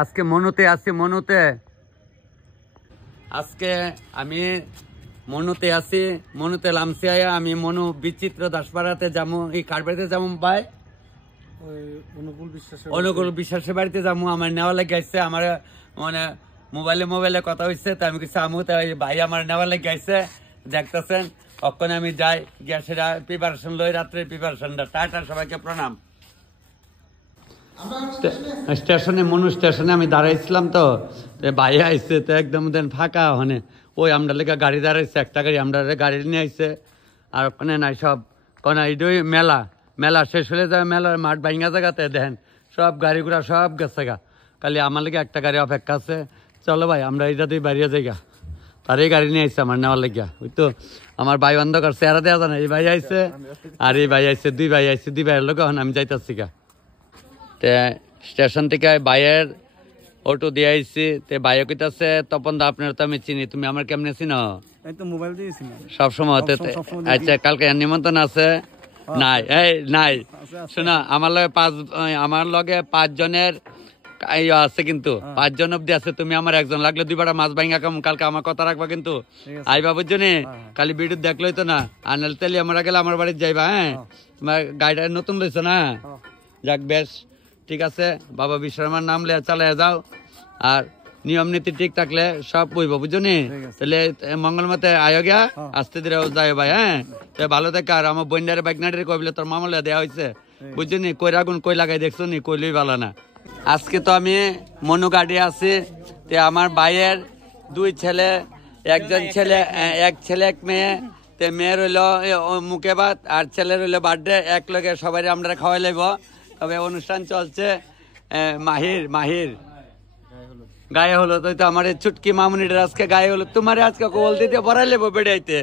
আজকে মনুতে আছি, মনুতে আজকে আমি মনুতে আছি, মনুতে লামছি। আমি মনু বিচিত্র দাসপাড়াতে যাবো, এই কার বাড়িতে যাবো ভাই? অনুকূল বিশ্বাসের বাড়িতে যাবো। আমার নেওয়া লেগে আসছে, আমার মানে মোবাইলে কথা হচ্ছে, তো আমি কিছু আমু, তাই ভাই আমার নেওয়া লেগে আসছে, দেখতেছেন। কখন আমি যাই গিয়া সেটা প্রিপারেশন লই, রাত্রে প্রিপারেশনটা। টাটা, সবাইকে প্রণাম। স্টেশনে, মনু স্টেশনে আমি দাঁড়াইছিলাম, তো ভাই আইসে, তো একদম দেন ফাঁকা ওখানে। ওই আমরা লেগে গাড়ি দাঁড়াইছে, একটা গাড়ি আমরা গাড়ি নিয়ে আইসে। আর ওখানে নাই সব কোন এইটাই মেলা, মেলা শেষ হলে যাবে, মেলার মাঠ ভাঙ্গা জায়গাতে দেখেন সব গাড়ি ঘোড়া সব গেছে গা, খালি আমার লেগে একটা গাড়ি অপেক্ষা আছে। চলো ভাই আমরা এইটাতেই বাড়িয়ে যাই গা। তার এই গাড়ি নিয়ে আইসে আমার নেওয়ার লেগিয়া। ওই তো আমার ভাই অন্ধকার চেহারা দেওয়া যায় না, এই ভাই আইসে আর এই ভাই আইসে, দুই ভাই আইসে, দুই ভাইয়ের লোক এখন আমি যাইতাছি গা। তে স্টেশন থেকে ভাইয়ের অটো দিয়ে আইসি, তে ভাইও কইতাছে তপন দা আপনার তো আমি চিনি, তুমি আমার কেমনে চিনো? সবসময়। আচ্ছা, কালকে নিমন্ত্রণ আছে? নাই, এই নাই, শোনা আমার লগে 5 জনের আছে, কিন্তু 5 জন অব্দি আছে। তুমি আমার একজন, লাগলে 2 বাটা মাছ ভাঙ্গা কাম, কালকে আমার কথা রাখবা কিন্তু। আই বাবুর জন্য খালি ভিডিও দেখলোই তো না, আনাল তেলি আমরা গেলে আমার বাড়িতে যাইবা। হ্যাঁ, তোমার গাড়িটা নতুন লইছো না? যাক, বেশ ঠিক আছে। বাবা বিশ্বকর্মার নাম লিয়া চালাইয়া যাও, আর নিয়ম নীতি ঠিক থাকলে সব বইব, বুঝনি? তাহলে মঙ্গল মতে আয় গিয়া, আস্তে ধীরে যাই ভাই। হ্যাঁ, ভালো থাকে। আর আমার বন্যারে বাইকনারে কইলে তোর মামলা দেওয়া হয়েছে, বুঝলি? কই রাগুন কই লাগাই দেখছো নি, কইলেই ভালো না। আজকে তো আমি মনু গাড়ি আছি, তে আমার ভাইয়ের 2 ছেলে, একজন ছেলে, এক ছেলে এক মেয়ে। তে মেয়ের হইলো মুখে ভাত, আর ছেলের হইলো বার্থডে। এক লগে সবাই আমরা খাওয়াই লাইব। তবে অনুষ্ঠান চলছে মাহির গায়ে হলো, তো আমার ছুটকি মামুনিটার আজকে গায়ে হলো। তোমার আজকে কবল দিতে বড়াই লেবো বেড়াইতে,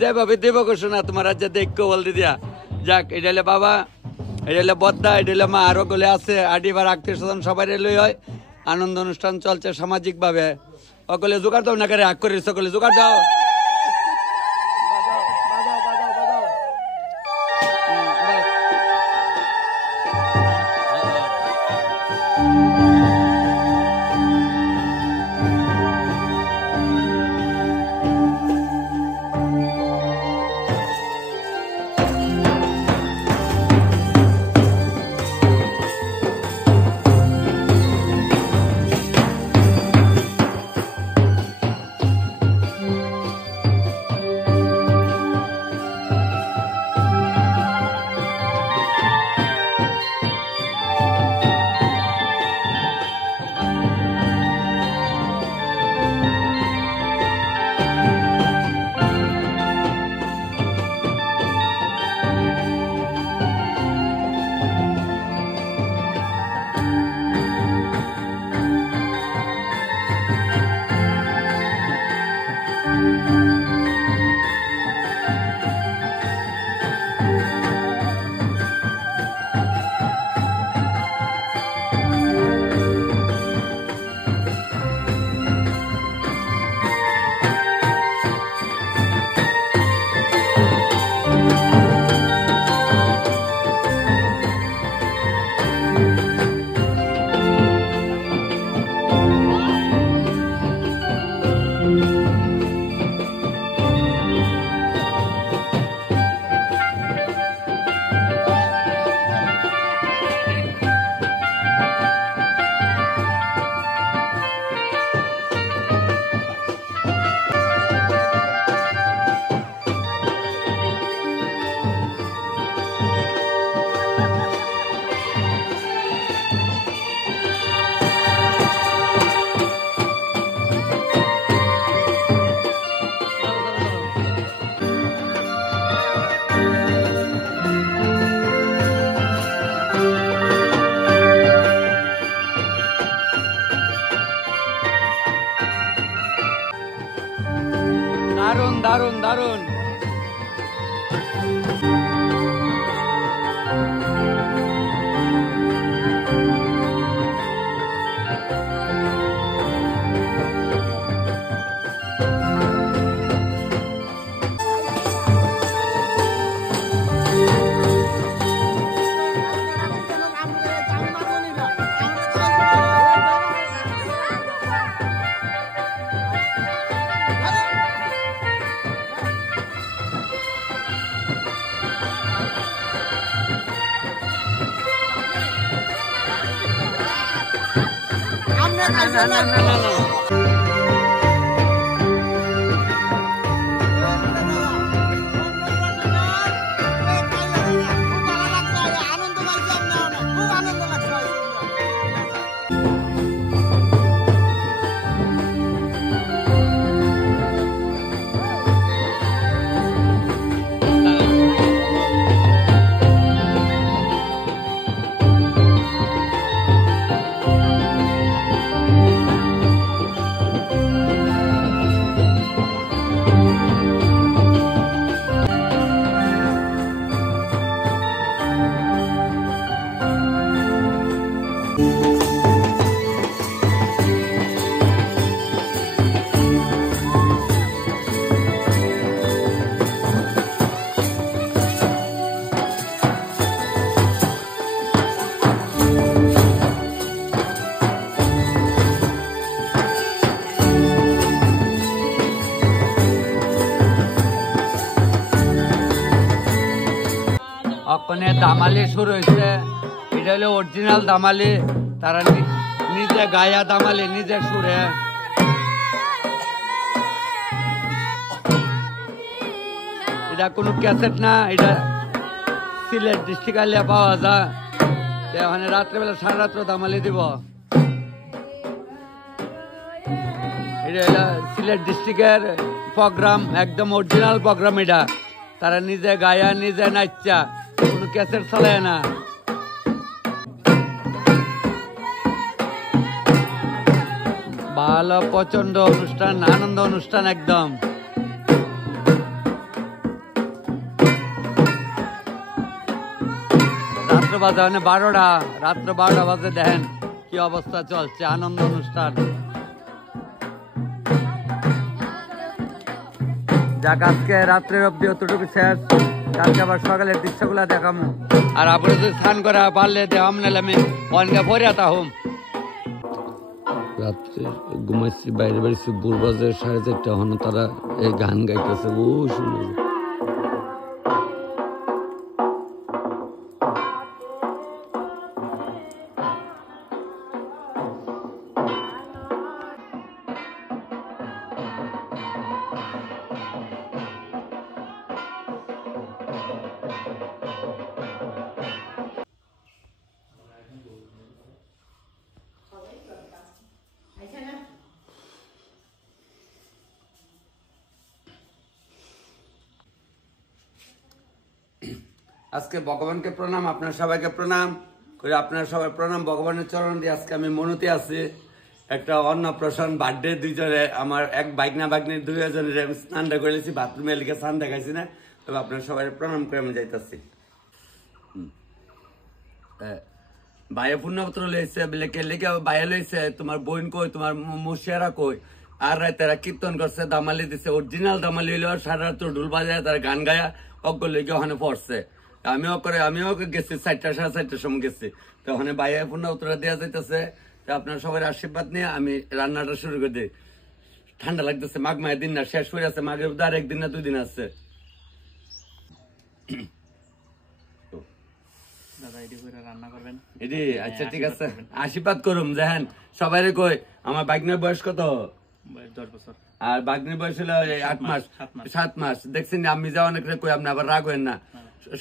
যেভাবে দেবো শোনা তোমার আজ দেখ কবল দিয়া। যাক, এটা হলে বাবা, এটা হলে বদ্দা, এটা হলে মা, আরো গলে আছে আডিবার আত্মীয় স্বজন সবাই লই হয়। আনন্দ অনুষ্ঠান চলছে সামাজিক ভাবে। সকলে জোগাড় দাও না করে আগ করে, সকলে জোগাড় দাও। দারুন দারুন দারুন। ওখানে দামালি শুরু হয়েছে, এটা হলো অরিজিনাল দামালি, তারা নিজে গায়া দামালি নিজে সুরে। এটা কোনো ক্যাসেট না, এটা সিলেট ডিস্ট্রিক্ট আলিয়া পাওয়া যায়। ওখানে রাত্রেবেলা সারা রাত্র দামালি দিব। এটা হলো সিলেট ডিস্ট্রিক্টের প্রোগ্রাম, একদম অরিজিনাল প্রোগ্রাম। এটা তারা নিজে গায়া নিজে নাচা, কোনো ক্যাসেট চালায় না। ভালো প্রচন্ড অনুষ্ঠান, আনন্দ অনুষ্ঠান একদম। রাত্র বাজে মানে 12টা, রাত্র 12টা বাজে, দেখেন কি অবস্থা চলছে, আনন্দ অনুষ্ঠান। যাক, আজকে রাত্রের অব্দি অতটুকু শেষ, কালকে আবার সকালের দৃশ্যগুলা দেখামো। আর আপনি যদি স্নান করা পারলে দেখাম, নাহলে আমি অনেকে পরে তাহম। রাত্রে ঘুমাইছি, বাইরে বেরিয়েছি, বুড় বাজে 4:30 হনো, তারা এই গান গাইতেছে, ও শুনে। আজকে ভগবানকে প্রণাম, আপনার সবাইকে প্রণাম করে, আপনার সবাই প্রণাম ভগবানের চরণ দিয়ে। আজকে আমি মনুতে আছি, একটা অন্নপ্রাশন বার্থডে, দুইজনে আমার এক বাইকনা বাগনির 2 জনের স্নানটা করেছি, বাথরুমে লিখে স্নান দেখাইছি না। তবে আপনার সবাই প্রণাম করে আমি যাইতেছি। বাইরে পূর্ণপত্র লইছে, লিখে বাইরে লইছে, তোমার বোন কই, তোমার মুশিয়ারা কই। আর তারা কীর্তন করছে, দামালি দিছে, অরিজিনাল দামালি হইলো। সারা রাত্র ঢোল বাজায় তারা গান গায়া অজ্ঞ লেগে ওখানে পড়ছে। আমিও গেছি 4টা, 4:30 সময় গেছি। তো ওখানে বাইরে পূর্ণপত্র দেওয়া যাইতেছে। আপনার সবার আশীর্বাদ নিয়ে আমি রান্নাটা শুরু করে দিই। ঠান্ডা লাগতেছে, মাঘ মায়ের দিন না, শেষ হয়ে আছে, মাঘের আর 1 দিন না 2 দিন আছে। আচ্ছা ঠিক আছে, আশীর্বাদ করুম। দেখেন সবাই কই, আমার বাগনের বয়স কত? 10 বছর। আর বাগনের বয়স হলো 8 মাস, 7 মাস। দেখছেন আমি যা অনেক কই, আপনি আবার রাগ হইন না।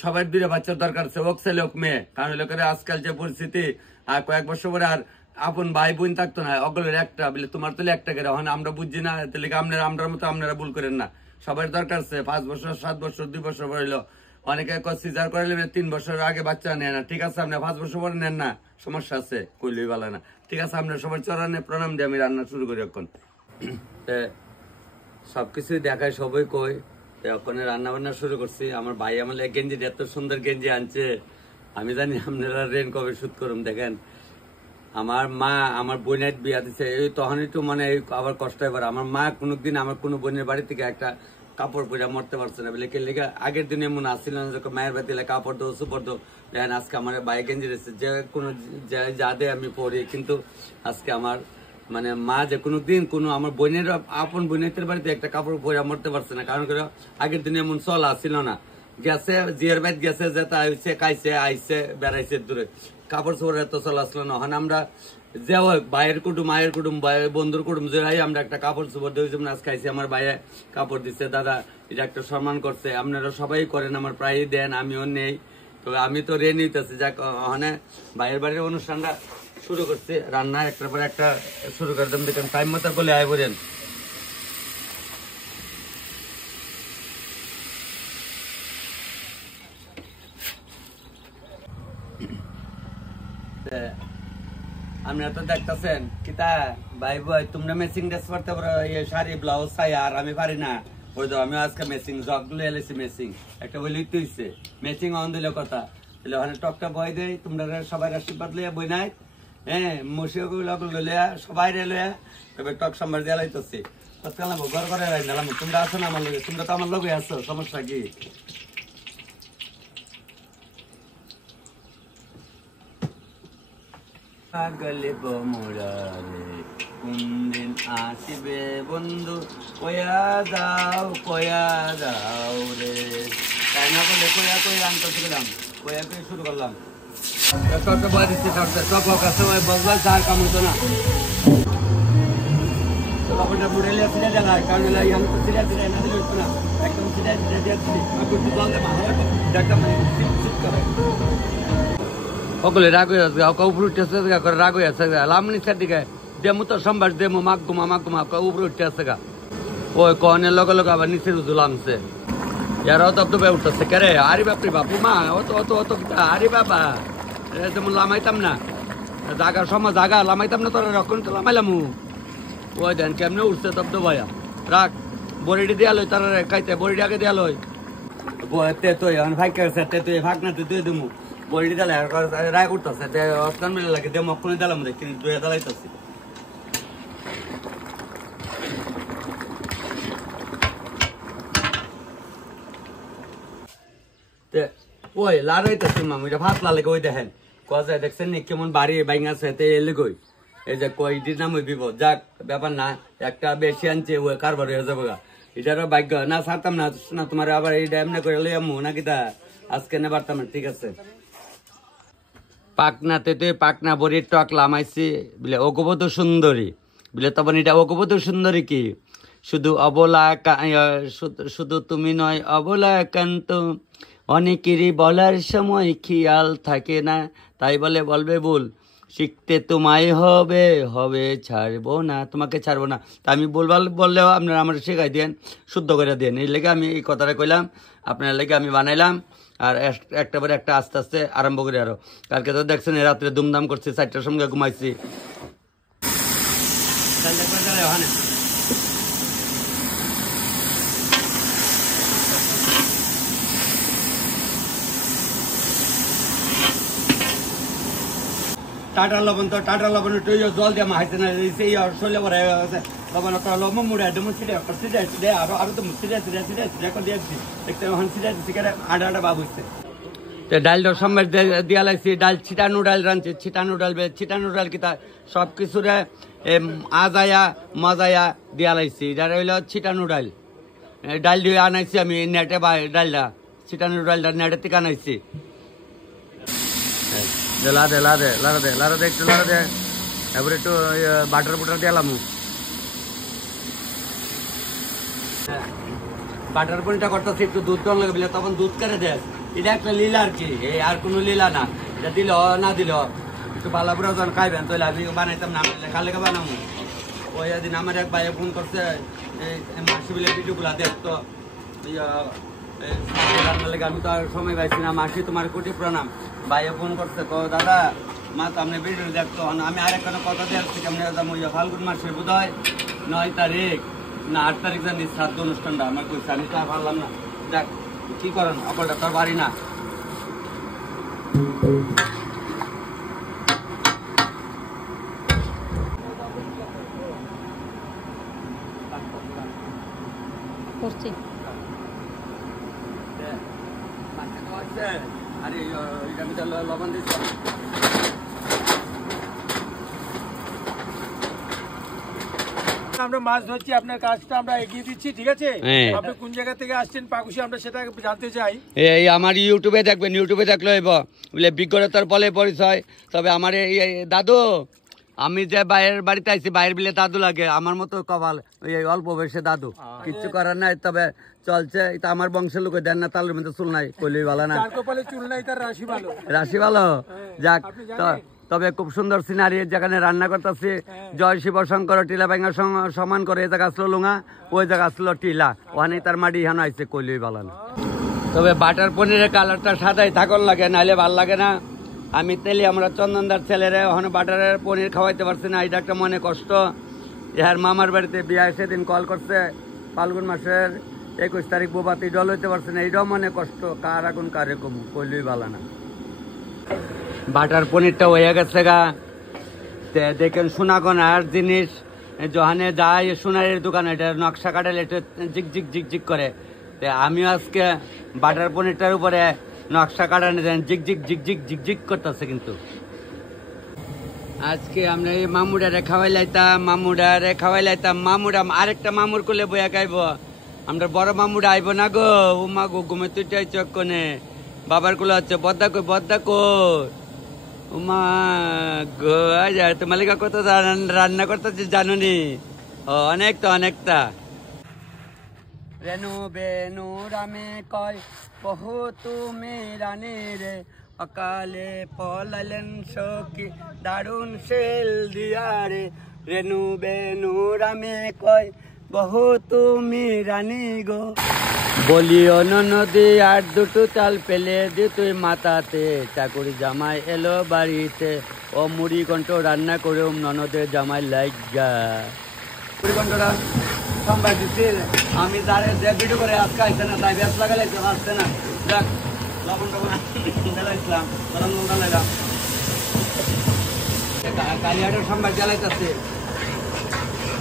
সবাই 2 বাচ্চার দরকার আছে, হোক ছেলে হোক মেয়ে। কারণ লোকের আজকাল যে পরিস্থিতি, আর কয়েক বছর পরে আর আপন ভাই বোন থাকতো না, অগলের একটা বলে তোমার তো একটা করে। আমরা বুঝছি না, তাহলে আমরা মতো আপনারা ভুল করেন না। সবার দরকার আছে 5 বছর, 7 বছর, 2 বছর পরে হইলো। অনেকে সিজার করাইলে 3 বছর আগে বাচ্চা নেয় না। ঠিক আছে, আপনি 5 বছর পরে নেন না, সমস্যা আছে, কইলেই ভালো না। ঠিক আছে, আপনার সবার চরণে প্রণাম দিয়ে আমি রান্না শুরু করি। এখন সবকিছুই দেখায়, সবাই কই। এখন রান্না বান্না শুরু করছি। আমার ভাই আমার গেঞ্জি, এত সুন্দর গেঞ্জি আনছে, আমি জানি আপনারা রেন কবে শুট করুন। দেখেন আমার মা আমার বোনের বিয়া দিচ্ছে, এই তখন একটু মানে আবার কষ্ট এবার। আমার মা কোনোদিন আমার কোনো বোনের বাড়ি থেকে একটা কাপড় পরে মরতে পারছে না বলে, লেগে আগের দিনে এমন আসছিল না, যখন মায়ের বাড়ি কাপড় দো সুপর দো। দেখেন আজকে আমার বাইক গেঞ্জি দিচ্ছে, যে কোনো যা দে আমি পরি। কিন্তু আজকে আমার মানে মা যে কোনো দিন কোনো আমার বোনের আপন বোনের বাড়িতে একটা কাপড় পরে মরতে পারছে না। কারণ করে আগের দিনে এমন চল আসছিল না। গেছে জিয়ার বাইত গেছে, যেটা হয়েছে খাইছে, আইসে বেড়াইছে দূরে। কাপড় চোপড়ের তো চলা আসলো না, হন আমরা যে ভাইয়ের কুটুম, মায়ের কুটুম, বন্ধুর কুটুম, যে ভাই আমরা একটা কাপড় চোপড় দিয়ে আজ খাইছি, আমার ভাইয়ে কাপড় দিচ্ছে, দাদা এটা একটা সম্মান করছে, আপনারা সবাই করেন, আমার প্রায়ই দেন, আমিও নেই, তবে আমি তো রে নিতেছি। যাক, ওখানে ভাইয়ের বাড়ির অনুষ্ঠানটা শুরু করছি, রান্না একটার পর একটা শুরু করে দেন, দেখেন টাইম মতো বলে আয় বলেন। আপনারা তো দেখতেছেন কিতা ভাই ভাই, তোমরা ম্যাচিং ড্রেস পরতে পারো, শাড়ি ব্লাউজ চাই, আর আমি পারি না। ওই তো আমি আজকে ম্যাচিং জগগুলো এলেছি, ম্যাচিং একটা বই তুইছে, ম্যাচিং অন দিলে কথা তাহলে ওখানে টকটা বই দেয়, তোমরা সবাই আশীর্বাদ লইয়া বই নাই, হ্যাঁ মসিও লইয়া সবাই রে লইয়া তবে টক সম্বার দিয়া লাইতেছি, ঘর করে রাইলাম। তোমরা আছো না আমার লগে, তোমরা তো আমার লগে আছো, সমস্যা কি? পাগলে মোড়ারে কোনদিন আসিবে বন্ধু, কয়া দাও রে, তাই না বলে কয়া আনতে গেলাম, কয়া শুরু করলাম। সবটা বয় দিচ্ছে, সব কাছে বলবা যার কাম হতো না, তখনটা বুড়ে লিয়া ফিরে দেখায়, কারণ আমি তো ফিরে না দিলে হতো না, একদম ফিরে দিয়েছি, জল দেওয়া হয় দেখতাম করে সকলে রাগ হয়ে আছে, উপরে উঠতেছে রাগ হয়ে আছে, লামনি দিকে দেমু তো সম্বাস দেমু মাক গুমা উপরে উঠতে আছে গা, ওই কনের লগে লগে আবার নিচে ঝুলামছে, এরাও দবদবে উঠতেছে, কে রে আরে বাপরে বাপু মা, অত আরে বাবা যেমন লামাইতাম না, জাগা সময় জাগা লামাইতাম না, তোরা রক্ষণ তো লামাইলামু, ওই দেন কেমনে উঠছে দবদবাইয়া, রাখ বড়িটি দিয়া লই, তারা খাইতে বড়িটি আগে দিয়া লই, তেতই ফাঁক তেতই ফাঁক না তুই দিমু বড়িটি দিলে রায় উঠতেছে, অস্থান মিলে লাগে দিয়ে মক্ষণে দিলাম দেখি দুয়ে দালাইতেছি। ওই লাড়াইতেছি মামুটা ভাত লালে ওই দেখেন কজায় দেখছেন নি কেমন বাড়ি বাইঙাছে এলে গই, এই যে কয়টির নাম ওই বিপদ, যাক ব্যাপার না, একটা বেশি আনছে ওই কারবার হয়ে যাবো গা, এটারও ভাগ্য না ছাড়তাম না তোমার আবার এইটা এমনি করে লই আমু নাকি তা আজকে নে পারতাম না, ঠিক আছে। পাকনাতে তো পাকনা বড়ির টক লামাইছি বলে অগবধূ সুন্দরী বলে, তখন এটা অগবধূ সুন্দরী কি শুধু অবলা, শুধু তুমি নয় অবলা একান্ত, অনেকেরই বলার সময় খেয়াল থাকে না, তাই বলবে ভুল, শিখতে তোমায় হবে ছাড়বো না, তোমাকে ছাড়বো না, তা আমি বললেও আপনারা আমার শেখাই দেন, শুদ্ধ করে দেন, এই লেগে আমি এই কথাটা কইলাম, আপনার লেগে আমি বানাইলাম, আর একটা পরে একটা আস্তে আস্তে আরম্ভ করি। আরো কালকে তো দেখছেন রাত্রে দুমদাম করছি, 4টার সময় ঘুমাইছি, টাটার লবণ তো টাটার লবণ জল দিয়ে মাইছে না, সেই শৈলে ভরা গেছে লবণ, লবণ মুড়ে দেবো সিটে আরো তো সিটে করে দিয়েছি, দেখতে সিটে দিচ্ছি আডা বাবুছে। ডালটা সম্মের দিয়া লাগছি, ডাল ছিটানো ডাল রাঁধছি, ছিটানো ডাল কি তা সব কিছুরে আজায়া মজায়া দিয়া লাগছি, এটা হইল ছিটানো ডাল দিয়ে আনাইছি আমি নেটে, বা ডালটা ছিটানো ডালটা নেটের থেকে আনাইছি। লাদে একটু লাদে, এবার একটু বাটার দিলাম, বাটার পনিরটা করতেছি, একটু দুধ কম লাগে তখন দুধ করে দেয়, এটা একটা লীলা আর কি, আর কোনো লীলা না, এটা দিল না দিল একটু ভালো করে যখন খাইবেন তাহলে আমি বানাইতাম না, লেখা বানাবো। ওই দিন আমার এক ভাইয়ে ফোন করছে, মাসি বলে ভিডিওগুলা দেখতো রান্নার লেগে, আমি তো আর সময় পাইছি না, মাসি তোমার কোটি প্রণাম, ভাইয়ে ফোন করছে, তো দাদা মা তো আপনি ভিডিও দেখতো, আমি আর একটা কথা দিয়ে আসছি, কেমন ফাল্গুন মাসের বোধ হয় 9 তারিখ না 8 তারিখ জানি শ্রাদ্ধ অনুষ্ঠানটা, আমার কইছে, আমি তো আর পারলাম না, দেখ কি করেন অপরটা তোর বাড়ি না। লবণ দিচ্ছি আমরা মাছ ধরছি, আপনার কাজটা আমরা এগিয়ে দিচ্ছি, ঠিক আছে? আপনি কোন জায়গা থেকে আসছেন পাকুশি, আমরা সেটা জানতে চাই। এই আমার ইউটিউবে দেখবেন, ইউটিউবে দেখলে বলে বিজ্ঞতার বলে পরিচয়। তবে আমার এই দাদু, আমি যে বাইরের বাড়িতে আইছি, বাইরের বিলে দাদু লাগে, আমার মতো কপাল, এই অল্প বয়সে দাদু, কিচ্ছু করার নাই। তবে চলছে, এটা আমার বংশের লোক দেন না, তালের মধ্যে চুল নাই, কইলেই ভালো না, চুল নাই, তার রাশি ভালো, রাশি ভালো। যাক, তবে খুব সুন্দর সিনারি, যেখানে রান্না করতেছি জয় শিব শঙ্কর টিলা ব্যাঙ্গা সমান করে। এই জায়গা আসলো লুঙা, ওই জায়গা আসলো টিলা, ওখানে তার মাটি এখানে আইসে, কইলেই ভালো না। তবে বাটার পনিরের কালারটা সাদাই থাকন লাগে, নাইলে ভাল লাগে না। আমি তেলি আমরা চন্দনদার ছেলেরা ওখানে বাটারের পনির খাওয়াইতে পারছি না, এটা একটা মনে কষ্ট। ইহার মামার বাড়িতে বিয়া, সেদিন কল করছে ফাল্গুন মাসের 21 তারিখ, বোবাতি জল হইতে পারছে না, এইটাও মনে কষ্ট। কার আগুন কারে কম, কইলেই ভালো না। বাটার পনিরটা হয়ে গেছে গা, দেখেন সোনাগোনার জিনিস যখানে যায়, সোনারের দোকানে এটা নকশা কাটালে এটা জিক জিক জিক জিক করে। আমিও আজকে বাটার পনিরটার উপরে নকশা কাটানো দেন, জিক জিক জিক জিক জিক জিক করতেছে। কিন্তু আজকে আমরা এই মামুডারে খাওয়াই লাইতাম, মামুডা আরেকটা মামুর কোলে বইয়া গাইব। আমরা বড় মামুডা আইব না গো, ও মা গো, ঘুমে তুই চক্ষণে বাবার কোলে হচ্ছে, বদ্দা কই উমা গো, তোমার লিগা কত রান্না করতেছি জানুনি, অনেকটা। রেনু বেনু রামে কয় বহু তুমি রানী রে, অকালে পলালেন সখী দারুণ শেল দিয়া রে। রেনু বেনু রামে কয় বহু তুমি রানী গো, বলিও নদী আর দুটো চাল পেলে দি তুই মাথাতে, চাকুরি জামাই এলো বাড়িতে, ও মুড়ি কণ্ঠ রান্না করে ননদের জামাই লাইগা। মুড়ি কণ্ঠটা সম্বাদ দিচ্ছি আমি, তারে যে ভিডিও করে আজকে আসছে না, তাই ব্যাস লাগাইছে, আসছে না। যাক, লবণ টবণ জ্বালাইছিলাম, লবণ জ্বালাইলাম, কালিয়াটার সম্বাদ জ্বালাইতেছে,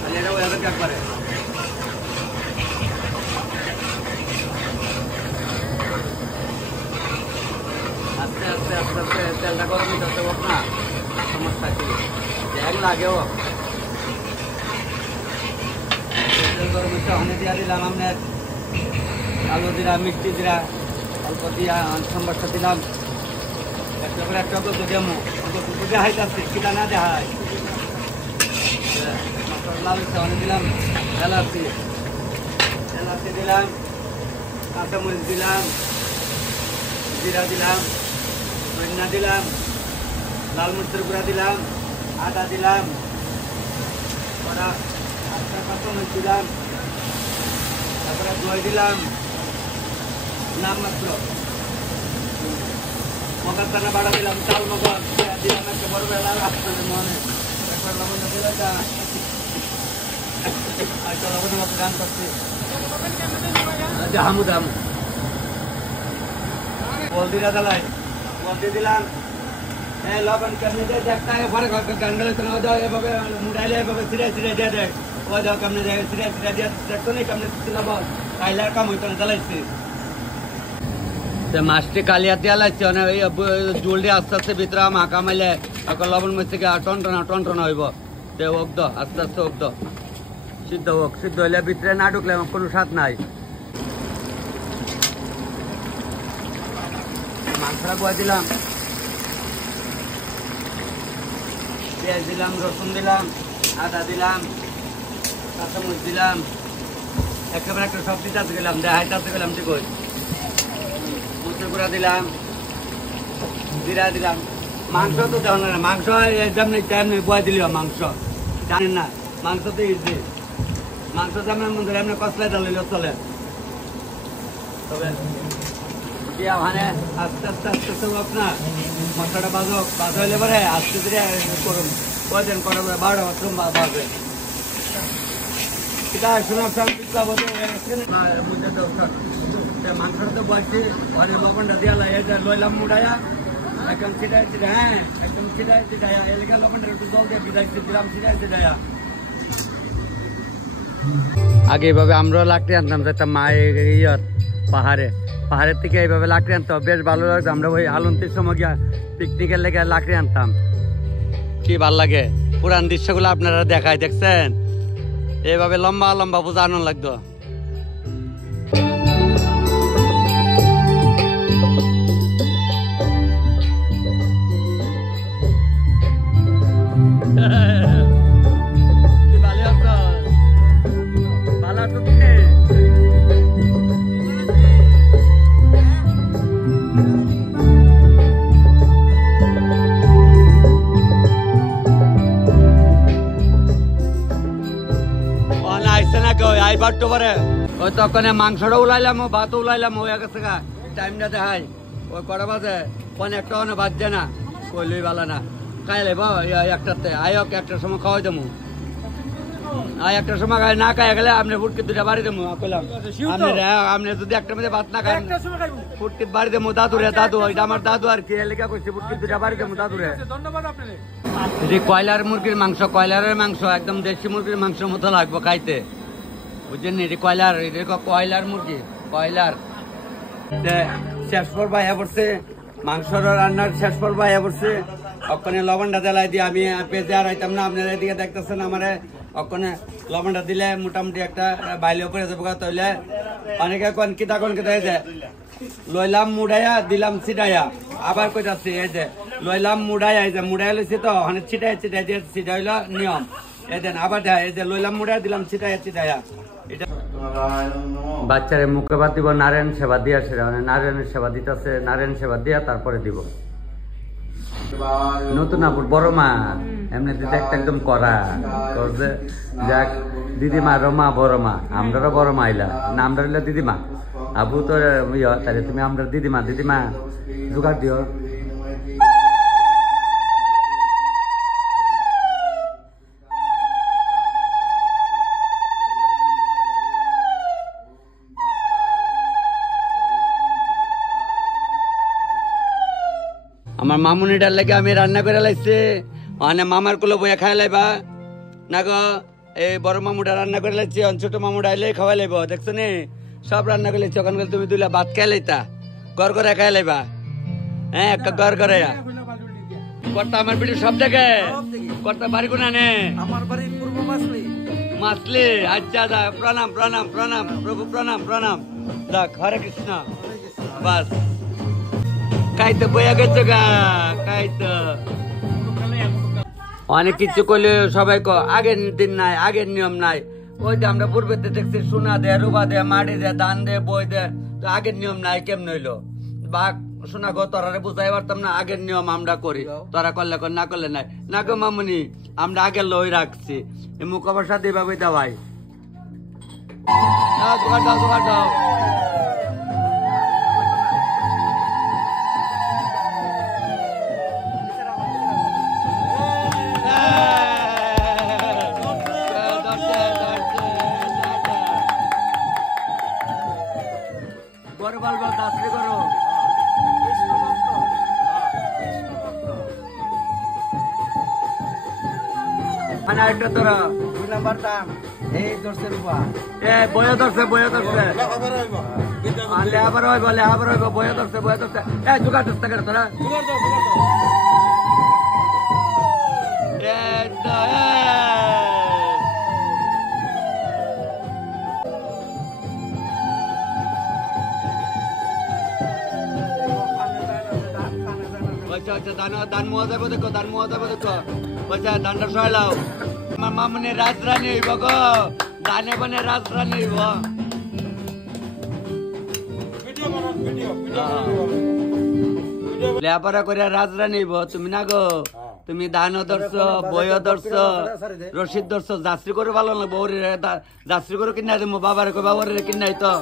কালিয়াটা ওই একবারে আস্তে আস্তে আস্তে আস্তে তেলটা গরম হইতে হোক না, সমস্যা কি এক লাগেও। তেল গরম হচ্ছে, অনেক দিয়া দিলাম আপনার আলু দিলাম, মিষ্টি দিলা অল্প দিয়া, সম্বারটা দিলাম, একটা করে একটা অল্প দেবো, দেখাই যাচ্ছে কিটা না দেখায়। লাল অনেক দিলাম, এলাচি দিলাম, কাঁচামরিচ দিলাম, জিরা দিলাম, ধনিয়া দিলাম, লাল মরিচের গুঁড়া দিলাম, আদা দিলাম, কাঁচামরিচ দিলাম, তারপরে দই দিলাম, নামমাত্র মগার দানা বাড়া দিলাম, চাল মগজ দিলাম, একটা বড় বেলা মনে একবার লবণ দিলাম, একটা লবণের মতো গান করছি, হামু বলদিরা দালাই বলদি দিলাম, লবণ কেমনি দেয় একটা ঘরে গান্ডালে তো যাও, এভাবে মুড়াইলে এভাবে ছিড়ে দিয়ে দেয়, ও যাও কেমনি দেয় ছিড়ে দিয়ে দেখতো নেই কেমনি লবণ খাইলে আর কাম হইতো না, জ্বালাইছি। মাছটি কালিয়া দিয়া লাগছে, অনেক জুল দিয়ে আস্তে আস্তে ভিতরে মাখা মাইলে এখন লবণ মরিচ থেকে টনটনা হইব, তে হোক দ আস্তে আস্তে হোক দ, সিদ্ধ হোক, সিদ্ধ হইলে ভিতরে না ঢুকলে কোনো স্বাদ নাই। মাংসটা গুয়া দিলাম, পেঁয়াজ দিলাম, রসুন দিলাম, আদা দিলাম, কাঁচামরিচ দিলাম, একেবারে একটা সবজি চাষে গেলাম, দেখাইতে গেলাম, ঠিক ওই মরিচের গুঁড়া দিলাম, জিরা দিলাম। মাংস তো দেওয়া না, মাংস যেমনি তেমনি বয় দিল, মাংস জানেন না, মাংস তো ইজি, মাংস যেমন মন্দির এমনি কষলাই ডালিলেও চলে। তবে ওখানে আস্তে আস্তে আস্তে আস্তে হোক না, মশলাটা বাজক, বাজা হইলে পরে আস্তে ধীরে করুন, কদিন করার 12টা বাথরুম বাজবে। এটা মাংসটা তো বলছি, ঘরে লবণটা দিয়া লইলাম মুড়াইয়া, একদম ছিটাই ছিটাই, হ্যাঁ একদম ছিটাই ছিটাইয়া, এলাকা লবণটা একটু জল দিয়ে ভিজাইতে দিলাম, ছিটাই ছিটাইয়া। আগে এইভাবে আমরাও লাকড়ি আনতাম, যেতাম মায়ের পাহাড়ের থেকে এইভাবে লাকড়ি আনতাম, বেশ ভালো লাগতো। আমরা ওই আলন্তির সময় গিয়া পিকনিকের লেগে লাকড়ি আনতাম, কি ভাল লাগে। পুরান দৃশ্যগুলো আপনারা দেখায় দেখছেন, এইভাবে লম্বা লম্বা পূজা আনন্দ লাগতো। ওই তখন মাংসটা উলাইলাম, ভাত উলাইলাম, হয়ে গেছে গা টাইমটা দেখাই ওই কটা বাজে পনে একটা বাজছে না, কইলই ভালো না খাই লাইব একটাতে আয়ক একটার সময় খাওয়াই দেবো। আর একটার সময় না খাই গেলে আপনি ফুটকিট দুটা বাড়ি দেবো কইলাম। আপনি যদি একটা মধ্যে ভাত না খান ফুটকিট বাড়ি দেবো দাদুরে, দাদু ওইটা আমার দাদু আর কি লেখা করছি ফুটকিট দুটা বাড়ি দেবো দাদুরে। কয়লার মুরগির মাংস, কয়লারের মাংস একদম দেশি মুরগির মাংসের মতো লাগবো খাইতে, বুঝছেন? এটি কয়লার, এটি কয়লার মুরগি, কয়লার। শেষ পর্ব আয়া পড়ছে, মাংসর রান্নার শেষ পর্ব আয়া পড়ছে। ওখানে লবণটা দেলাই দিয়ে আমি পেঁচে আর আইতাম না, আপনারা এদিকে দেখতেছেন আমারে। ওখানে লবণটা দিলে মোটামুটি একটা বাইলে উপরে যাবো, তাহলে অনেকে কোন কিতা এই যে লইলাম মুড়াইয়া দিলাম ছিটাইয়া, আবার কই যাচ্ছি এই যে লইলাম মুড়াইয়া, এই যে মুড়াইয়া লইছি তো ওখানে ছিটাই ছিটাই দিয়ে ছিটা হইলো নিয়ম। এই দেন আবার দেখা এই যে লইলাম মুড়াইয়া দিলাম ছিটাইয়া ছিটাইয়া। এটা বাচ্চারে মুখে ভাত দিব, নারায়ণ সেবা দিয়া, সেটা মানে নারায়ণের সেবা দিতেছে, নারায়ণ সেবা দিয়া তারপরে দিব। নতুন আপুর বড় মা এমনি দিতে একটা একদম করা করছে, যাক দিদিমা রমা বড় মা, আমরারও বড় মা আইলা না, আমরা হইলা দিদিমা, আবু তো তাহলে তুমি আমরা দিদিমা, দিদিমা জোগাড় দিও। আমার মামুনিটার লেগে আমি রান্না করে লাইছি, মানে মামার কুলো বইয়া খাই লাইবা না গো। এই বড় মামুটা রান্না করে লাইছি, ছোট মামুটা আইলে খাওয়াই লাইব, দেখছো নি সব রান্না করে লাইছি। ওখানে তুমি দুইলা ভাত খাই লাইতা, গড় করে খাই লাইবা, হ্যাঁ একটা গড় করে। কর্তা আমার পিঠে সব দেখে, কর্তা বাড়ি কোনা নে? আমার বাড়ি পূর্ব মাসলি। মাসলি, আচ্ছা দা, প্রণাম প্রণাম প্রণাম প্রভু, প্রণাম প্রণাম। দেখ হরে কৃষ্ণ, বাস খাইতে বইয়া গেছে গা, খাইতে অনেক কিছু করলে সবাই আগের দিন নাই, আগের নিয়ম নাই। ওই যে আমরা পূর্বে দেখছি সোনা দে, রুবা দে, মাটি দে, ধান দে, বই দে, তো আগের নিয়ম নাই কেমন হইলো? বা শোনা গো তোরা বুঝাই পারতাম না, আগের নিয়ম আমরা করি, তোরা করলে কর না করলে নাই। না গো মামুনি আমরা আগের লই রাখছি, এই মুখবার সাথে এভাবে দেওয়াই। দোকান দাও, দোকান দাও। একটা তোরা দুই নাম্বার দাম এই ধরছে রূপা, এ বয়া ধরছে, বয়া ধরছে, আবার হইব, আবার হইব, বয়া ধরছে, বয়া ধরছে, এ জোগাড় চেষ্টা করে তোরা। দান মোয়া যাবো দেখো, দান মোয়া যাবো দেখো, পয়সা দানটা সহায়লাও। আমার মামনে রাজরানী হইব গো, দানে বনে রাজরানী হইব। লেপারা করে রাজরানী হইব, তুমি না গো, তুমি দানও ধরছ, বইও ধরছ, রশিদ ধরছ, যাত্রী করে ভালো লাগবো, যাত্রী করে কিনা দেবো, বাবার বাবার কিনাই তো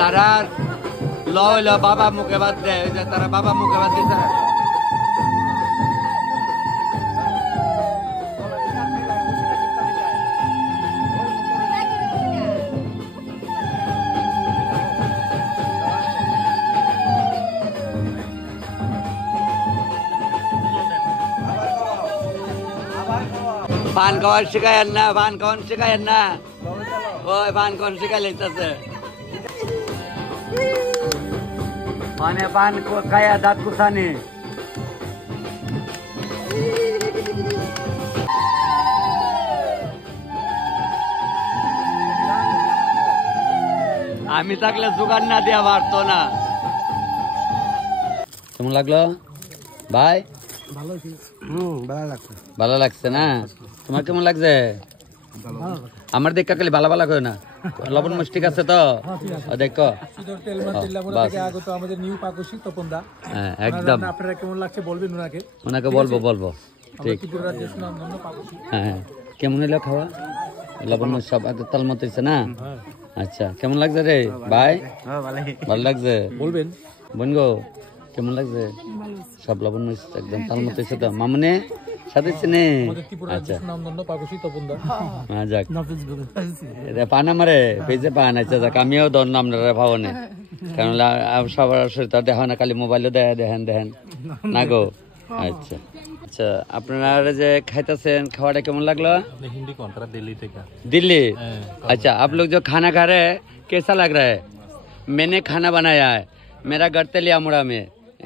তারা লইল বাবা মুখে বাদ দেয়, তারা বাবা মুখে বাদ দিয়ে পান খাওয়ার শিখায়েন না, পান খাওয়ান শিখায়েন না, ওই পান খাওয়ান শিখাই লেগতেছে, মানে পান খায়া দাঁত কুসানি। আমি থাকলে জোগাড় না দেওয়া পারতো না। কেমন লাগলো ভাই? ভালো লাগছে না? তোমার কেমন লাগছে? আমার দেখা খালি ভালো ভালো করে না, লবণ মরিচ ঠিক আছে তো? দেখো হ্যাঁ একদম, ওনাকে বলবো ঠিক। হ্যাঁ কেমন হলো খাওয়া? লবণ মরিচ সব তাল মতো হয়েছে না? আচ্ছা কেমন লাগছে রে ভাই? ভালো লাগছে বলবেন বোন গো, কেমন লাগছে? সব লবণ মরিচ একদম তাল মতো হয়েছে তো? মামুনে সাথে চিনে? আচ্ছা যাক পান আমারে পেজে পান। আচ্ছা যাক আমিও ধর নাম ভাবনে, কারণ সবার তো দেখা না, খালি মোবাইলও দেখেন না গো। আচ্ছা আচ্ছা আপনারা যে খাইতেছেন খাওয়াটা কেমন লাগলো? दिल्ली? अच्छा आप लोग जो खाना खा रहे हैं कैसा लग रहा है? मैंने खाना बनाया है, मेरा घर तेलियामुड़ा में,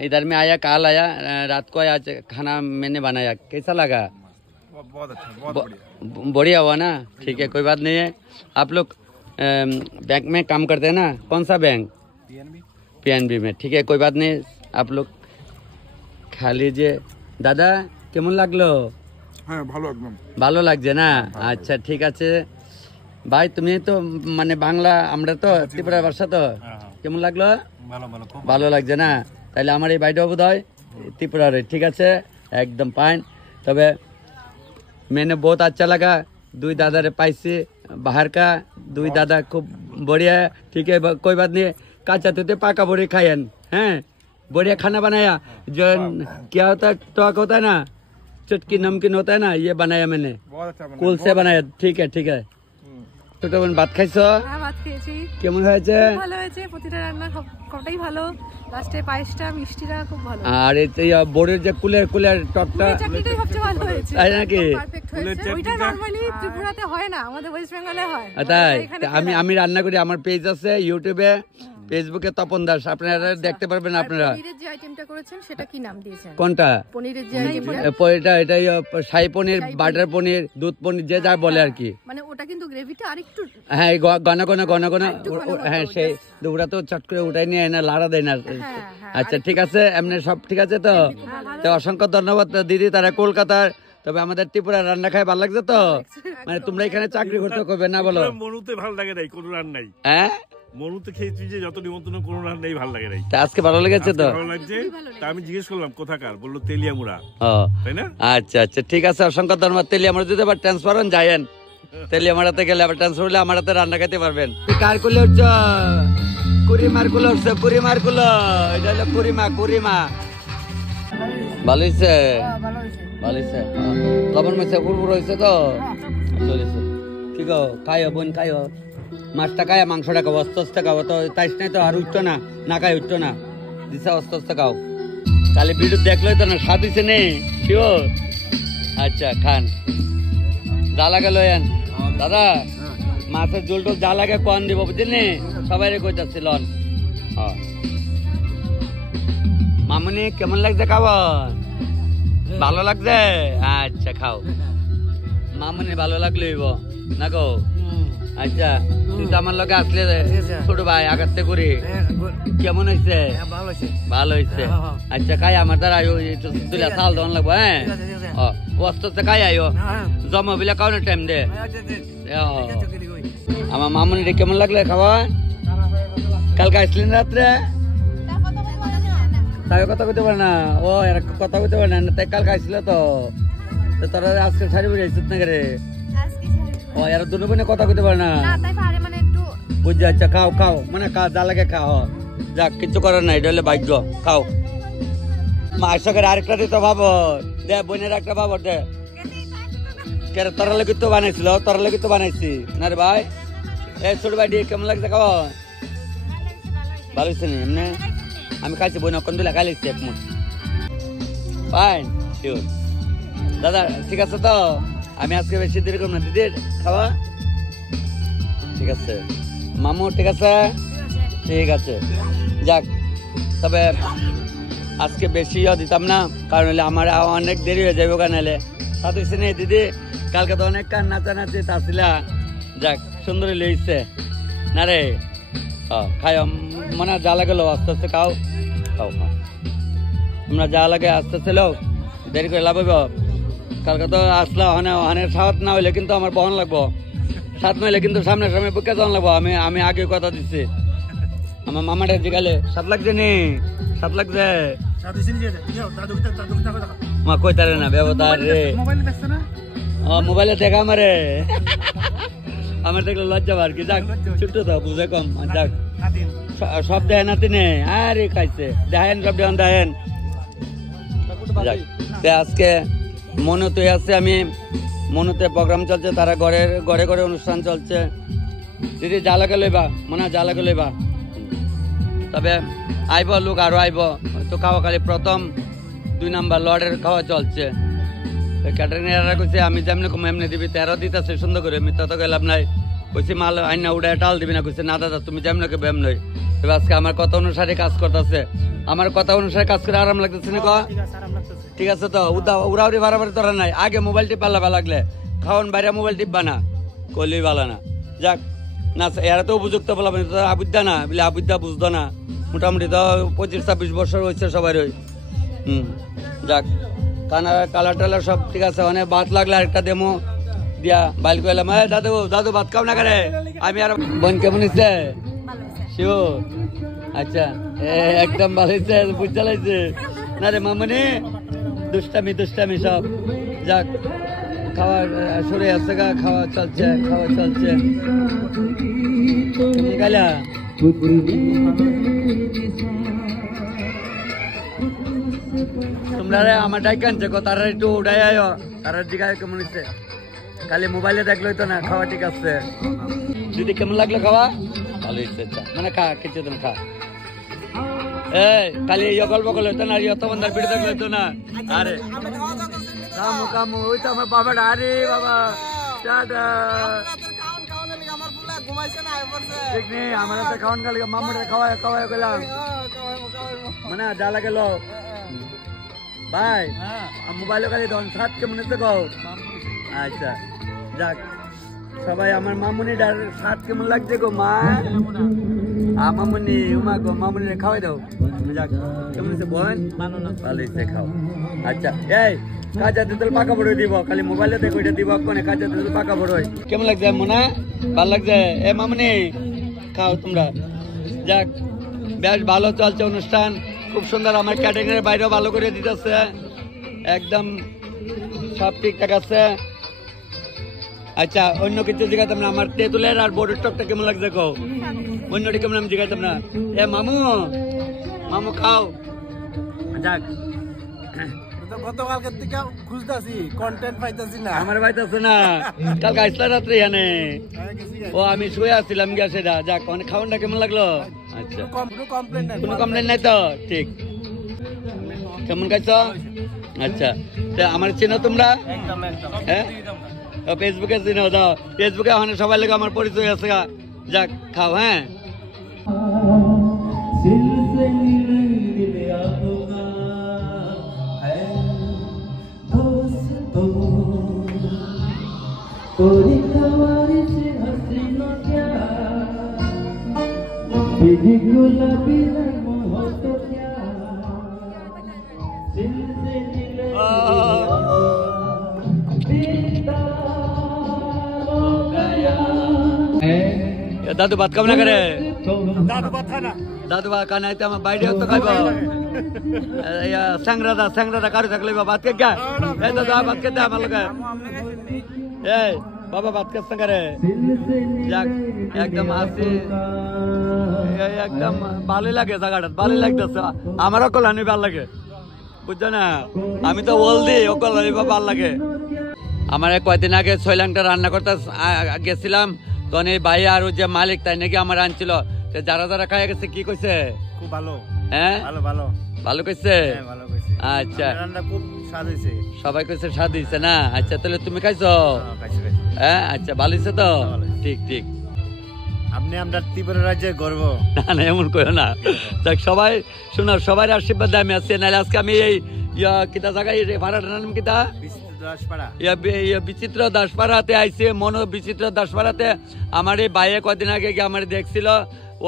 इधर में आया, काल आया, रात को आया, आज खाना मैंने बनाया। कैसा लगा? बहुत अच्छा, बढ़िया हुआ ना? ठीक है कोई बात नहीं है। आप लोग बैंक में काम करते हैं ना? कौन सा बैंक? PNB में। ठीक है कोई बात नहीं, आप लोग खा लीजिए। দাদা কেমন লাগলো? হ্যাঁ ভালো, একদম ভালো লাগছে না? আচ্ছা ঠিক আছে ভাই, তুমি তো মানে বাংলা, আমরা তো ত্রিপুরা ভাষা তো, কেমন লাগলো? ভালো লাগছে না? তাহলে আমার এই ভাইটাও বোধ হয় ত্রিপুরার, ঠিক আছে একদম পাইন। তবে मैंने बहुत अच्छा लगा, दुई दादा रे पाइसे बाहर का, दुई दादा खूब बढ़िया है। ठीक है कोई बात नहीं, काचा तो पाका बोरी खायन हैं, बढ़िया खाना बनाया। जो क्या होता है टॉक होता है ना, चटकी नमकीन होता है ना, ये बनाया मैंने, कुल से बनाया। ठीक है ছোট বোন ভাত খাইছো? ভাত খেয়েছি। কেমন হয়েছে? ভালো হয়েছে, প্রতিটা রান্না সবটাই ভালো, লাস্টে পায়েসটা মিষ্টিটা খুব ভালো। আর এই বড়ির যে কুলের টকটা, চাটনিটাই সবচেয়ে ভালো হয়েছে। তাই নাকি? পারফেক্ট হয়েছে। ওইটা নরমালি ত্রিপুরাতে হয় না, আমাদের ওয়েস্ট বেঙ্গলে হয়। তাই আমি রান্না করি, আমার পেজ আছে ইউটিউবে, ফেসবুকে তপন দাস, আপনারা দেখতে পারবেন। আপনারা পনিরের যে আইটেমটা করেছেন সেটা কি নাম দিয়েছেন? কোনটা? পনিরের যে আইটেমটা, এটাই শাহী পনির, বাটার পনির, দুধ পনির, যে যা বলে আর কি। মানে ওটা কিন্তু গ্রেভিটা আরেকটু হ্যাঁ ঘন ঘন হ্যাঁ, সেই ওরা তো চট করে উঠাই নিয়ে না, লাড়া দেয় না। আচ্ছা ঠিক আছে, এমনি সব ঠিক আছে তো? অসংখ্য ধন্যবাদ দিদি, তারা কলকাতার। তবে আমাদের ত্রিপুরা রান্না খাই ভালো লাগছে তো? মানে তোমরা এখানে চাকরি করতে করবে না বলো? মনুতে ভালো লাগে নাই, কোনো রান নাই। হ্যাঁ মনুতে খেয়েছি যে যত নিমন্ত্রণ, কোনো রান নেই, ভালো লাগে নাই। আজকে ভালো লেগেছে তো? ভালো লাগছে। তা আমি জিজ্ঞেস করলাম কোথাকার, বললো তেলিয়ামুড়া, তাই না? আচ্ছা ঠিক আছে, অসংখ্য ধন্যবাদ। তেলিয়ামুড়া যদি আবার ট্রান্সফার হন যায়েন, তেলিয়ামুড়াতে গেলে আবার ট্রান্সফার হলে আমার হাতে রান্না খেতে পারবেন। কার কুলে উঠছ? কুড়িমার কুলো উঠছে, কুড়িমার কুলো, এটা হলো কুড়িমা। ভালো হয়েছে? ভালো হয়েছে, লবণ মাছে পুরপুর হয়েছে তো? চলেছে ঠিক আছে, খাইও বোন খাইও, মাছটা খায়, মাংসটা খাও, অস্তে খাও, তো তাইস নাই তো আর উঠতো না খাই উঠতো না, দিশা অস্তে খাও। তাহলে ভিডিও দেখলোই তো না, স্বাদ দিছে নেই শিওর? আচ্ছা খান, যা লাগে লয়েন দাদা, মাছের ঝোল টোল যা লাগে কন দিব বুঝলি, সবাই কই যাচ্ছি লন। মামুনি কেমন লাগছে খাবার? ভালো লাগছে? আচ্ছা খাও মামুনি, ভালো লাগলো না গো? আচ্ছা তুই তো আমার লগে আসলে ছোট ভাই আগাতে করি, কেমন হয়েছে? ভালো হয়েছে। আচ্ছা খাই, আমার দ্বারা তুলে চাল দেওয়ান লাগবো। হ্যাঁ অস্তে খাই আয়ো, জমা বিলা কারণে টাইম দে। আমার মামুনি রে কেমন লাগলে খাওয়া? কালকে আসলেন রাত্রে? তাকে কথা কইতে পারে না, ও কথা কইতে পারে না, তাই কালকে আসছিল তো, তোরা আজকে ছাড়ি বুঝে আসছিস না রে? ও এর দুটো বোনে কথা কইতে পারে না, বুঝছি। আচ্ছা খাও মানে যা লাগে খাও, যাক কিছু করার নাই, এটা হলে ভাগ্য। খাও মাসকের আরেকটা দিতে ভাবো দে, বোনের একটা ভাবো দে। তোরা লেগে তো বানাইছিল, তোরা লেগে তো বানাইছি না রে ভাই? এই ছোট ভাই কেমন লাগছে খাওয়া? ভালো হয়েছে নি? এমনি আমি খাইছি, বই নকন দিলে খাই লিখছি একমুট। ফাইন শিওর দাদা, ঠিক আছে তো? আমি আজকে বেশি দেরি করব না দিদি, খাওয়া ঠিক আছে? মামু ঠিক আছে? ঠিক আছে যাক, তবে আজকে বেশিও দিতাম না, কারণ হলে আমার অনেক দেরি হয়ে যাবে ওখানে এলে। সাথে নেই দিদি, কালকে তো অনেক কান নাচানাচি তাছিলা, যাক সুন্দরী লইছে না রে? খাই মানে যা লাগে লো আস্তে আস্তে খাও খাও খাও তোমরা যা লাগে আস্তে আস্তে লো দেরি করে লাভ হইব কালকে তো আসলা ওখানে সাত না হইলে কিন্তু আমার বহন লাগবো সাত না হইলে কিন্তু সামনে সামনে বুকে যাওয়ান লাগবো আমি আগে কথা দিচ্ছি আমার মামাটা জিগালে 7 লাগছে নি 7 লাগছে মা কই তারে না ব্যবহার রে মোবাইলে দেখা আমারে আমার দেখলে লজ্জা বার কি যাক ছোট্ট তো বুঝে কম যাক সব দেয় না তিনি আরে খাইছে দেখেন সব দেখেন আজকে মনুতে আছে আমি মনুতে প্রোগ্রাম চলছে তারা ঘরে ঘরে অনুষ্ঠান চলছে দিদি যা লাগে লইবা মনে যা লাগে লইবা তবে আইব লোক আরো আইব তো খাওয়া খালি প্রথম 2 নাম্বার লর্ডের খাওয়া চলছে ক্যাটারিংরা কইছে আমি যেমনি কম এমনি দিবি 13 দিতেছে সুন্দর করে আমি তত গেলাম নাই কইছি মাল আইনা উড়ায় টাল দিবি না কইছে না দাদা তুমি যেমনি কে বেম নই তবে আজকে আমার কথা অনুসারে কাজ করতেছে আমার কথা অনুসারে কাজ করে আরাম লাগতেছে না ঠিক আছে তো উড়াউড়ি বাড়াবাড়ি তোরা নাই আগে মোবাইল টিপ পাল্লা লাগলে খাওয়ান বাইরে মোবাইল টিপবা না কইলেই ভালো না যাক না এরা তো উপযুক্ত বলা আবুদ্দা না বলে আবুদ্দা বুঝতো না মোটামুটি তো 25-26 বছর হয়েছে সবাই ওই যাক কালার টালার সব ঠিক আছে অনেক ভাত লাগলে আরেকটা দেমো দিয়া বাইল কইলাম দাদু দাদু ভাত খাও না করে আমি আর বোন কেমন হচ্ছে শিও আচ্ছা একদম ভালো হয়েছে বুঝ চালাইছে না রে মামনি দুষ্টামি সব যাক খাওয়া সরে আসছে গা খাওয়া চলছে গাইলা তোমরা আমার ডাইক আনছে তারা একটু উঠাই আয় তারা জিগায় কেমন হচ্ছে খালি মোবাইলে দেখলোই তো না খাওয়া ঠিক আছে যদি কেমন লাগলো খাওয়া ভালো হচ্ছে মানে খা কিছু তুমি খা খালি গল্প করলে তো না অত বন্ধার পিঠে দেখলে তো না আরে কামু ওই তো আমার বাবাটা আরে বাবা টাটা ঠিক নেই আমার একটা খাওয়ান খালি মামুটা খাওয়াই গেলাম মানে যা লাগে লো ভাই মোবাইলে খালি ধন সাত কেমন হচ্ছে গো আচ্ছা যাক সবাই আমার মামুনি ডার সাত কেমন লাগছে গো মা মামুনি উমা গো মামুনি খাওয়াই দাও যাক কেমন হচ্ছে বোন ভালো হচ্ছে খাও আচ্ছা এই কাজা তেঁতুল পাকা বড় দিব খালি মোবাইলে দেখো এটা দিব কোনে কাজা তেঁতুল পাকা বড় কেমন লাগছে মোনা ভালো লাগছে এ মামুনি খাও তোমরা যাক বেশ ভালো চলছে অনুষ্ঠান খুব সুন্দর আমার ক্যাটারিংয়ের বাইরেও ভালো করে দিতেছে একদম সব ঠিকঠাক আছে আচ্ছা অন্য কিছু জিজ্ঞাতাম না আমার তেঁতুলের আর বড়ের টকটা কেমন লাগছে কো অন্যটি কেমন আমি জিজ্ঞাতাম না এ মামু খাও যাক গতকালকে থেকে খুঁজতেছি কন্টেন্ট পাইতেছি না আমার পাইতেছে না কালকে আসলা রাত্রে এখানে ও আমি শুয়ে আসছিলাম গিয়া সেটা যাক অনেক খাওয়ানটা কেমন লাগলো আচ্ছা কোনো কমপ্লেন নাই তো ঠিক কেমন খাইছ আচ্ছা আমার চেনো তোমরা হ্যাঁ ফেসবুকে চিনো দাও ফেসবুকে ওখানে সবাই লেগে আমার পরিচয় আছে যাক খাও হ্যাঁ দাদু ভাত খাব না করে দাদু ভাত খানা আমার বাইরে তো খাইব স্যাংরাদা কারো থাকলে ভাত কে গা দাদু ভাত খেতে আমার লোক এই বাবা ভাত খাস না করে যাক একদম হাসি একদম ভালোই লাগে জায়গাটা ভালোই লাগতেছে আমারও কল্যাণী ভাল লাগে বুঝছো না আমি তো বল দিই ও কল্যাণী ভাল লাগে আমার কয়েকদিন আগে 6 লাখটা রান্না করতে গেছিলাম তখন এই ভাই আর যে মালিক তাই নাকি আমার আনছিল যারা যারা খাই গেছে কি কইছে খুব ভালো হ্যাঁ ভালো কইছে আচ্ছা খুব স্বাদ হয়েছে সবাই কইছে স্বাদ হয়েছে না আচ্ছা তাহলে তুমি খাইছো হ্যাঁ আচ্ছা ভালো হয়েছে তো ঠিক আপনি আমরা ত্রিপুরা রাজ্যের গর্ব না এমন কইও না দেখ সবাই শোনো সবাই আশীর্বাদ আমি আছি নাহলে আজকে আমি এই কিতা জায়গায় ভাড়াটার নাম কিতা বিচিত্র দাসপাড়াতে আইসি বিচিত্র দাসপাড়াতে আমার এই বাইরে কদিন আগে আমার দেখছিল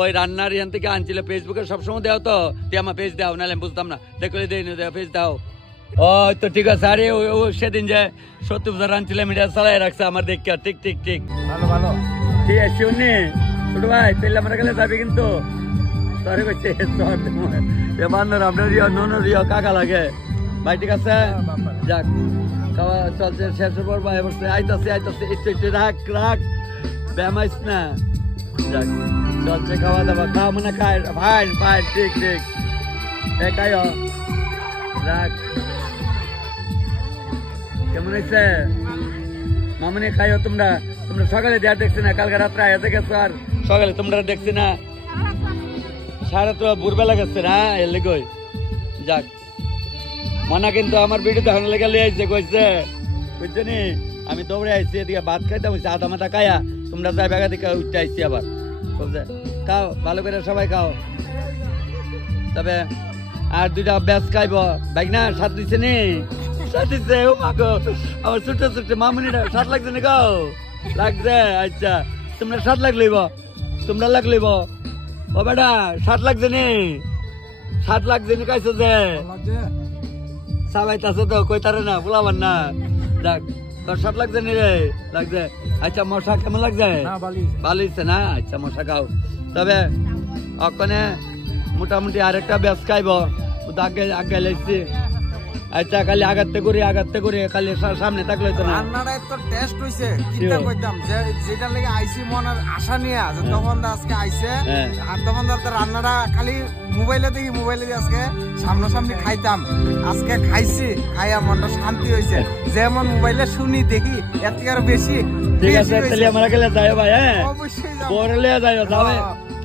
ওই রান্নার ইয়ান থেকে আনছিল ফেসবুকে সবসময় দেও তো তুই আমার পেজ দাও নাহলে আমি বুঝতাম না দেখলে দেই না পেজ দাও ও তো ঠিক আছে আরে ও সেদিন যে 70,000 আনছিলাম এটা চালাই রাখছে আমার দেখে ঠিক ঠিক ঠিক ভালো ভালো ঠিক আছে শুনি ছোট ভাই তেল আমরা গেলে যাবে কিন্তু সরি কইছে বান্দর আপনার ননর কাকা লাগে ভাই ঠিক আছে যাক খাওয়া চলছে শেষ পর ভাই বসে আইতাছে একটু রাখ ব্যায়ামাইস না যাক চলছে খাওয়া দাওয়া খাওয়া মানে খায় ফাইন ফাইন ঠিক ঠিক একাই রাখ কেমন হয়েছে মামনি খাইও তোমরা সকালে দেয়া দেখছি না কালকে রাত্রে আয়া দেখেছো আর সকালে তোমরা দেখছি না সারা তো ভোরবেলা গেছে না এর লেগই যাক মনা কিন্তু আমার ভিডিও দেখানো লেগে লিয়ে আইছে কইছে বুঝছো নি আমি দৌড়ে আইছি এদিকে ভাত খাইতে হয়েছে আধা মাথা খাইয়া তোমরা যাই বেগা দিকে উঠতে আইছি আবার বুঝছে খাও ভালো করে সবাই খাও তবে আর দুইটা ব্যাস খাইব বাইক না সাত দিছে নি সাত দিছে ও মাগো আমার ছোট ছোট মামুনিটা সাত লাগছে না গাও লাগছে আচ্ছা তোমরা সাত লাগলইব তোমরা লাগলইব ও বেটা সাত লাগছে নি সাত লাগছে নি কাইছে যে সাবাইতাছে তো কইতারে না বলাবার না যাক তোর সাত লাগছে নি রে লাগছে আচ্ছা মশা কেমন লাগছে ভালো হচ্ছে না আচ্ছা মশা খাও তবে ওখানে মোটামুটি আরেকটা ব্যাস খাইব আগে আগে লাইছি আচ্ছা খালি আগাতে করি খালি সামনে থাকলে তো না রান্নাটা তো টেস্ট হইছে চিন্তা করতাম যে যেটা লাগে আইসি মনের আশা নিয়ে যে তখন আজকে আইছে আর তখন রান্নাটা খালি মোবাইলে দেখি আজকে সামনাসামনি খাইতাম আজকে খাইছি খাইয়া মনটা শান্তি হয়েছে যেমন মোবাইলে শুনি দেখি এর থেকে আরো বেশি ঠিক আছে তাহলে আমরা গেলে যাই ভাই হ্যাঁ অবশ্যই পড়লে যাবে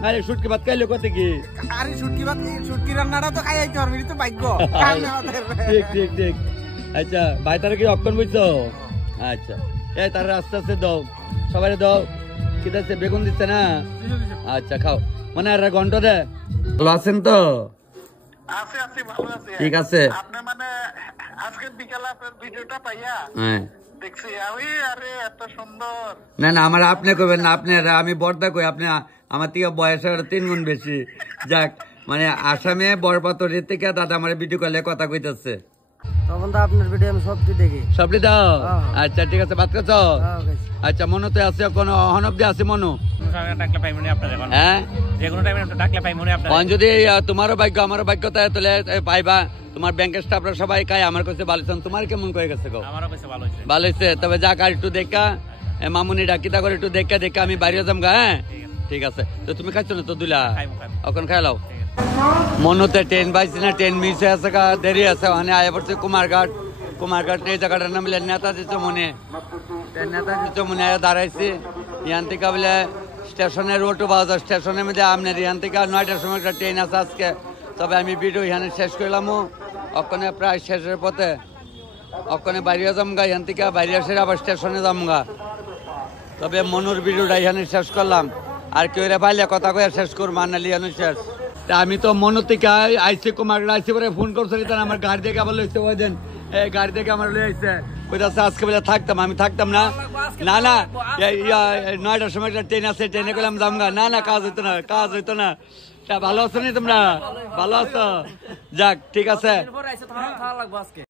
আরে শুটকি ভাত খাইলে কত কি আরে শুটকি রান্নাটা তো খাই আইতে পারবি তো ভাগ্য ঠিক ঠিক আচ্ছা ভাই তারা কি অক্ষণ বুঝছো আচ্ছা এই তারা আস্তে আস্তে দাও সবাই দাও কি দিচ্ছে বেগুন দিচ্ছে না আচ্ছা খাও মানে আর ঘন্টা দে ভালো আছেন তো ভালো আছে ঠিক আছে আপনি মানে আজকে বিকালে আপনার ভিডিওটা পাইয়া হ্যাঁ দেখছি আমি আরে এত সুন্দর না আমার আপনি কইবেন না আপনি আমি বর্দা কই আপনি আমার থেকে বয়স 3 গুণ বেশি যাক মানে আসামে বরপাতরের থেকে দাদা আমার ভিডিও কলে কথা কইতেছে তখন তো আপনার ভিডিও আমি সবটি দেখি সবটি দাও আচ্ছা ঠিক আছে ভাত খাচ্ছ আচ্ছা মনোতে আছে কোনো অহনব্দি আছে মনো হ্যাঁ যদি তোমারও ভাগ্য আমারও ভাগ্য তাহলে পাইবা তোমার ব্যাংকের স্টাফরা সবাই খায় আমার কাছে ভালো তোমার কেমন কয়ে গেছে গো ভালো হয়েছে তবে যাক আর একটু দেখা মামুনি ডাকিতা করে একটু দেখা আমি বাইরে যাম গা হ্যাঁ ঠিক আছে তো তুমি খাইছো না তো দুলা এখন খাই লাও মনোতে ট্রেন পাইছি না ট্রেন মিস হয়ে আছে দেরি আছে ওখানে আয়া পড়ছে কুমারঘাট এই জায়গাটার নাম বলে নেতাজি চমনে নেতাজি চমনে দাঁড়াইছি ইয়ান থেকে বলে স্টেশনের রোডও পাওয়া যায় স্টেশনের মধ্যে আপনার ইয়ান থেকে 9টার সময় একটা ট্রেন আছে আজকে তবে আমি ভিডিও এখানে শেষ করলাম ওখানে প্রায় শেষের পথে ওখানে বাইরে যামগা ইয়ান থেকে বাইরে এসে আবার স্টেশনে যামগা তবে মনোর ভিডিওটা এখানে শেষ করলাম আর কেউ রে পাইলে কথা কয়ে শেষ করবো আনালি এখানে শেষ আমি তো মনো থেকে আইসি কুমারঘাট আইসি পরে ফোন করছি আমার গাড়ি দেখে আবার লইছে ওই দিন এই গাড়ি দেখে আমার লই আইছে কইতাছে আজকে বেলা থাকতাম আমি থাকতাম না 9টার সময় একটা ট্রেন আছে ট্রেনে গেলাম যামগা না কাজ হইতো না ভালো আছো নি তোমরা ভালো আছো যাক ঠিক আছে